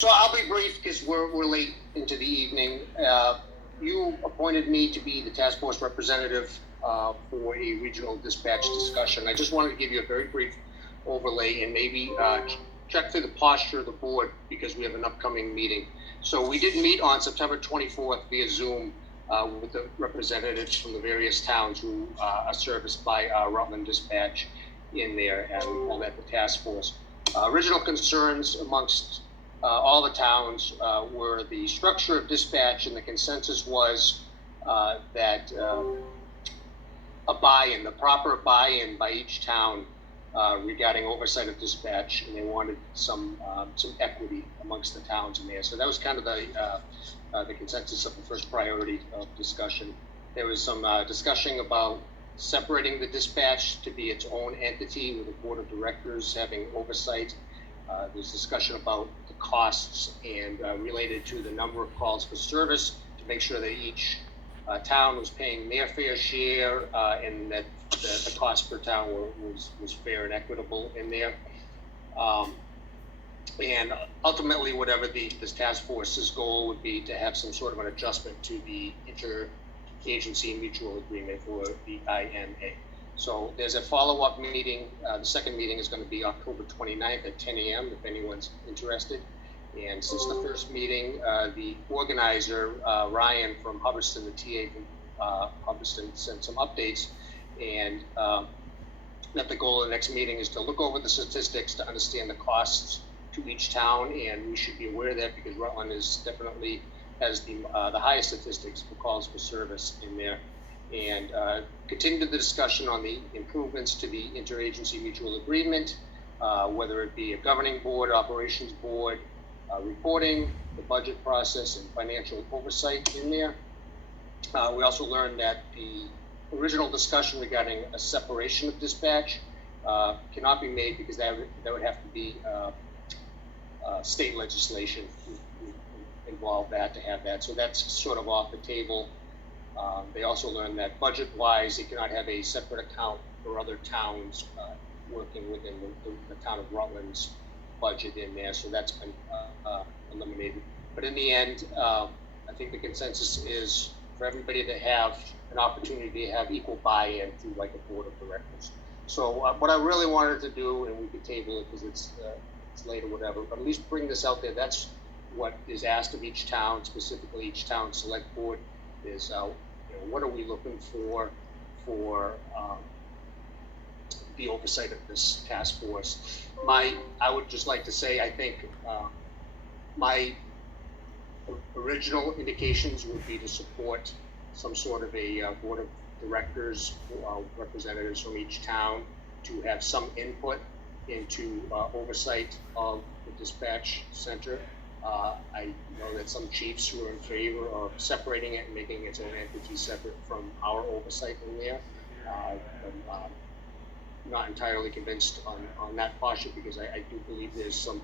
So I'll be brief because we're late into the evening. You appointed me to be the task force representative for a regional dispatch discussion. I just wanted to give you a very brief overlay and maybe check through the posture of the board because we have an upcoming meeting. So we did meet on September 24th via Zoom with the representatives from the various towns who are serviced by Rutland Dispatch in there, and we call that the task force. Original concerns amongst all the towns were the structure of dispatch, and the consensus was that a buy-in, the proper buy-in by each town regarding oversight of dispatch, and they wanted some equity amongst the towns in there. So that was kind of the consensus of the first priority of discussion. There was some discussion about separating the dispatch to be its own entity with a board of directors having oversight. There's discussion about the costs and related to the number of calls for service to make sure that each town was paying their fair share and that the cost per town was fair and equitable in there. And ultimately, whatever this task force's goal would be to have some sort of an adjustment to the interagency mutual agreement, or the IMA. So there's a follow-up meeting. The second meeting is going to be October 29th at 10 a.m. if anyone's interested. And since the first meeting, the organizer, Ryan from Hubbardston, the TA from Hubbardston, sent some updates. And that the goal of the next meeting is to look over the statistics to understand the costs to each town. And we should be aware of that because Rutland is definitely has the highest statistics for calls for service in there. And continue the discussion on the improvements to the interagency mutual agreement, whether it be a governing board, operations board, reporting, the budget process, and financial oversight in there. We also learned that the original discussion regarding a separation of dispatch cannot be made because that would have to be state legislation involve that to have that. So that's sort of off the table. They also learned that budget-wise, they cannot have a separate account for other towns working within the town of Rutland's budget in there, so that's been eliminated. But in the end, I think the consensus is for everybody to have an opportunity to have equal buy-in through like a board of directors. So what I really wanted to do, and we could table it because it's late or whatever, but at least bring this out there. That's what is asked of each town, specifically each town select board, is what are we looking for the oversight of this task force. I would just like to say, I think my original indications would be to support some sort of a board of directors, representatives from each town to have some input into oversight of the dispatch center. I know that some chiefs who are in favor of separating it and making its own entity separate from our oversight in there. I'm not entirely convinced on that posture because I do believe there's some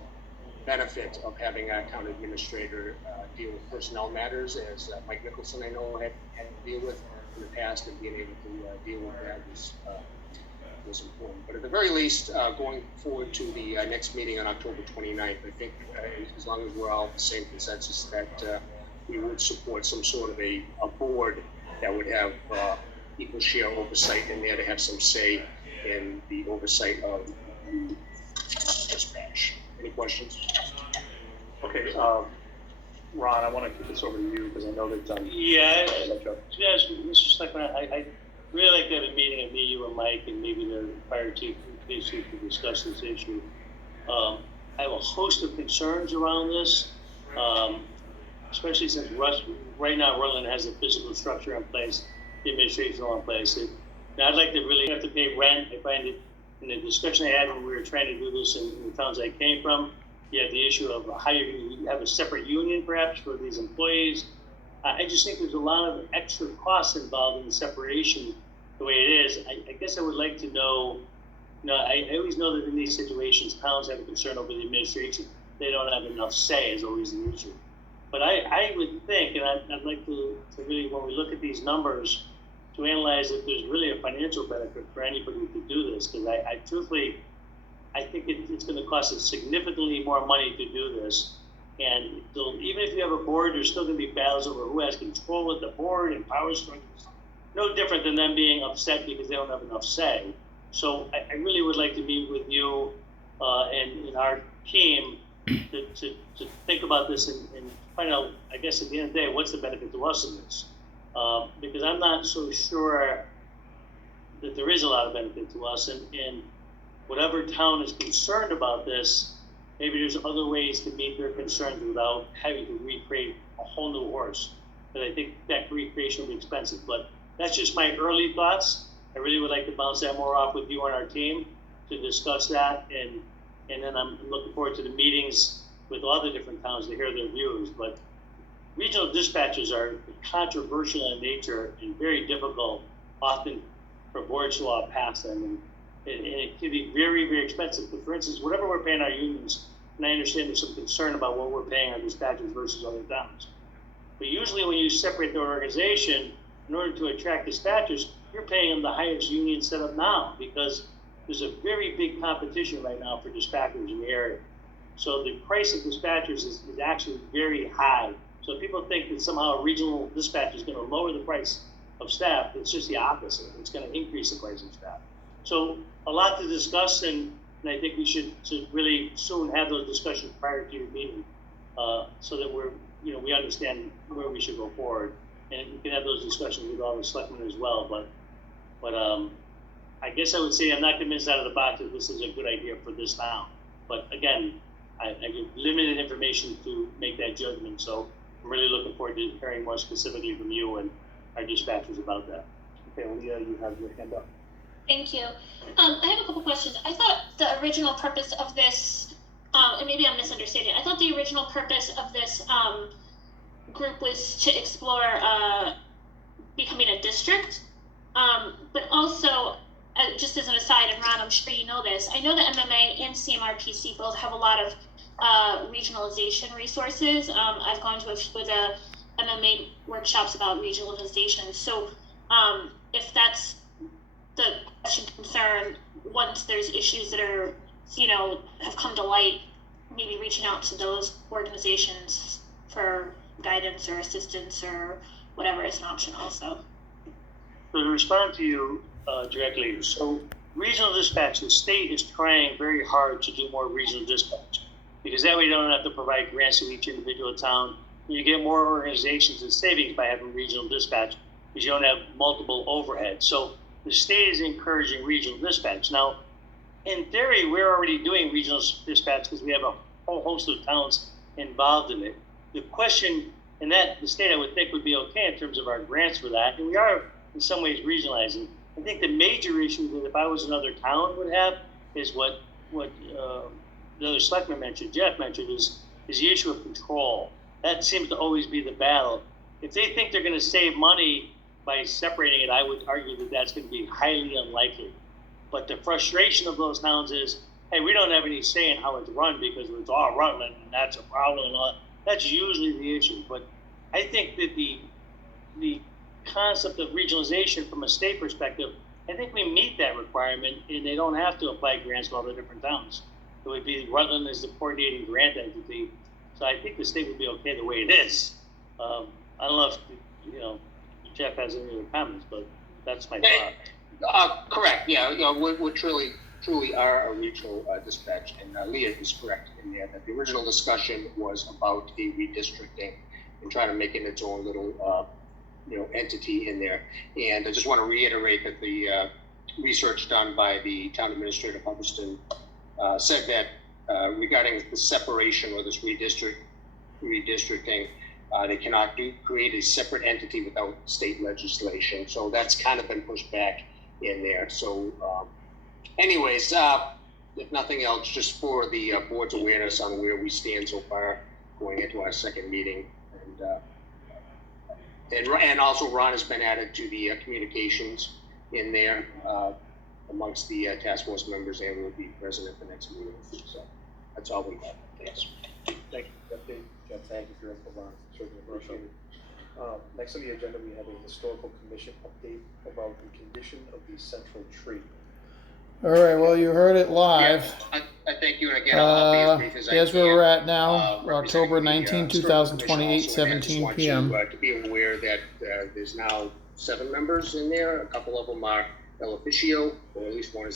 benefit of having a town administrator deal with personnel matters, as Mike Nicholson I know had to deal with in the past, and being able to deal with that was important. But at the very least, going forward to the next meeting on October 29th, I think as long as we're all the same consensus that we would support some sort of a board that would have equal share oversight in there to have some say in the oversight of dispatch. Any questions? Okay, Ron, I want to kick this over to you because I know that. Yeah, yes, Mr. Selectman, I really like to have a meeting of me, you, and Mike, and maybe the fire chief and police chief to discuss this issue. I have a host of concerns around this, especially since right now Rutland has the physical structure in place, the administration in place. Now I'd like to really have to pay rent. I find it in the discussion I had when we were trying to do this in the towns I came from, you have the issue of how you have a separate union perhaps for these employees. I just think there's a lot of extra costs involved in the separation the way it is. I guess I would like to know, I always know that in these situations, towns have a concern over the administration. They don't have enough say is always the issue. But I would think, and I'd like to really, when we look at these numbers, to analyze if there's really a financial benefit for anybody to do this, because I truthfully, I think it's going to cost us significantly more money to do this And so even if you have a board, there's still gonna be battles over who has control of the board and power structures. No different than them being upset because they don't have enough say. So I really would like to meet with you and our team to think about this and find out, I guess at the end of the day, what's the benefit to us in this? Because I'm not so sure that there is a lot of benefit to us, and whatever town is concerned about this, maybe there's other ways to meet their concerns without having to recreate a whole new horse. But I think that recreation will be expensive, but that's just my early thoughts. I really would like to bounce that more off with you and our team to discuss that, and then I'm looking forward to the meetings with all the different towns to hear their views. But regional dispatchers are controversial in nature and very difficult, often for boards to all pass them, and it can be very, very expensive. But for instance, whatever we're paying our unions, and I understand there's some concern about what we're paying our dispatchers versus other towns. But usually when you separate the organization, in order to attract dispatchers, you're paying them the highest union set up now because there's a very big competition right now for dispatchers in the area. So the price of dispatchers is actually very high. So people think that somehow a regional dispatcher is going to lower the price of staff. It's just the opposite. It's going to increase the price of staff. So a lot to discuss, and I think we should really soon have those discussions prior to your meeting, so that we understand where we should go forward, and we can have those discussions with all the selectmen as well. But I guess I would say I'm not convinced out of the box that this is a good idea for this town. But again, I give limited information to make that judgment. So I'm really looking forward to hearing more specifically from you and our dispatchers about that. Okay, Leah, you have your hand up. Thank you. I have a couple questions. I thought the original purpose of this, and maybe I'm misunderstanding, I thought the original purpose of this group was to explore becoming a district. But also, just as an aside, and Ron, I'm sure you know this, I know that MMA and CMRPC both have a lot of regionalization resources. I've gone to a few of the MMA workshops about regionalization. So if that's the question concern, once there's issues that are, have come to light, maybe reaching out to those organizations for guidance or assistance or whatever is an option also. So to respond to you directly, so regional dispatch, the state is trying very hard to do more regional dispatch because that way you don't have to provide grants to each individual town. You get more organizations and savings by having regional dispatch because you don't have multiple overheads. So the state is encouraging regional dispatch. Now, in theory, we're already doing regional dispatch because we have a whole host of towns involved in it. The question, and that the state I would think would be okay in terms of our grants for that, and we are in some ways regionalizing. I think the major issue that if I was another town would have is what the other selectman mentioned, Jeff mentioned, is the issue of control. That seems to always be the battle. If they think they're going to save money by separating it, I would argue that that's going to be highly unlikely. But the frustration of those towns is, hey, we don't have any say in how it's run because it's all Rutland and that's a problem and all that. That's usually the issue. But I think that the concept of regionalization from a state perspective, I think we meet that requirement and they don't have to apply grants to all the different towns. It would be Rutland as the coordinating grant entity. So I think the state would be okay the way it is. I don't know if, Jeff has any other comments, but that's my thought. Correct. Yeah, we truly are a regional dispatch, and Leah is correct in there that the original discussion was about a redistricting and trying to make it its own little entity in there. And I just want to reiterate that the research done by the town administrator of Hubbardston said that regarding the separation or this redistricting. They cannot create a separate entity without state legislation. So that's kind of been pushed back in there. So anyways, if nothing else, just for the board's awareness on where we stand so far going into our second meeting. And also Ron has been added to the communications in there amongst the task force members, and will be present at the next meeting. So that's all we have. Thanks. Thank you, Jeff. Thank you for your input, Ron. Certainly appreciated. Next on the agenda, we have a historical commission update about the condition of the central tree. All right, well, you heard it live. I thank you, and again, I'll be as brief as I can. Here's where we're at now, Representing October the, 19, Historical Commission 2028, also, and I just 17 want p.m. To be aware that there's now 7 members in there. A couple of them are El Officio, or at least one is